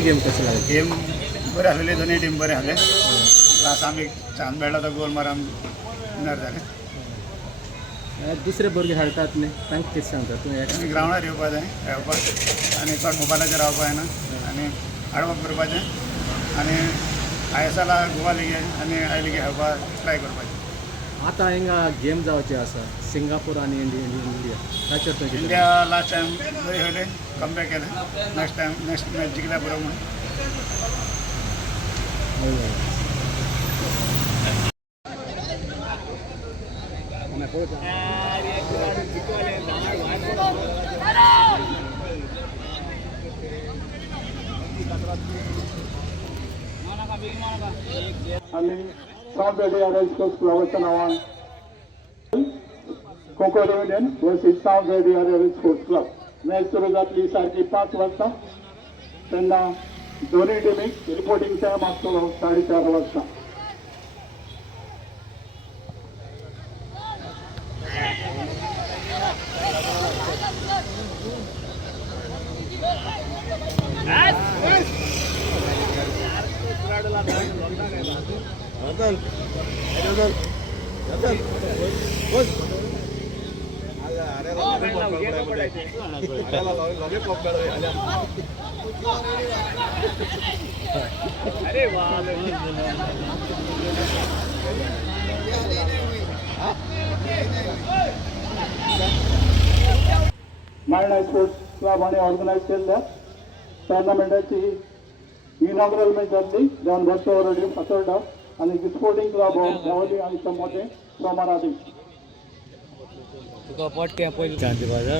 Game कसे लागले? Game बरे हरले, दोन्ही टीम बरे हरले. लास्ट आम्ही चांद मेळला तर गोल मारून विनर झाले. दुसरे भुरगे खेळतात न्ही तांकां कितें सांगता तुमी? आमी ग्रावंडार येवपा जाय खेळपाक आनी चड मोबायलाचेर रावपा जायना आनी हार्डवर्क करपाचें आनी ISLला गोवा लिगे आनी आय लिगे खेळपाक ट्राय करपाचें. आतां हिंगा गेम जावचे आसा सिंगापूर आनी इंडिया ताचेर तुमी इंडिया लास्ट टायम बरी खेळले, कमबॅक केलें. नेक्स्ट मॅच जिखल्यार बरो म्हणून. आम्ही साऊथ एरिया रेड क्रॉस क्लबाच्या नावान Konkan union versus south area red sports club match सुरू जातली सारखी 5 वाजता. तेन्ना दोन्ही टिमीक रिपोर्टिंग टायम आसतलो 4:30 वाजता. मायना स्पोर्ट्स क्लब हांणी ऑर्गनायज केल्ल्या टोर्नामेंटाची इनॉग्रल मॅच जातली जावन वर्स ऑलरेडी फातोर्डा आनी स्पोर्टिंग क्लब ऑफ धावली आनी समोटे सोमारादी. तुका पट्ट्या पयलीं शांती बाजा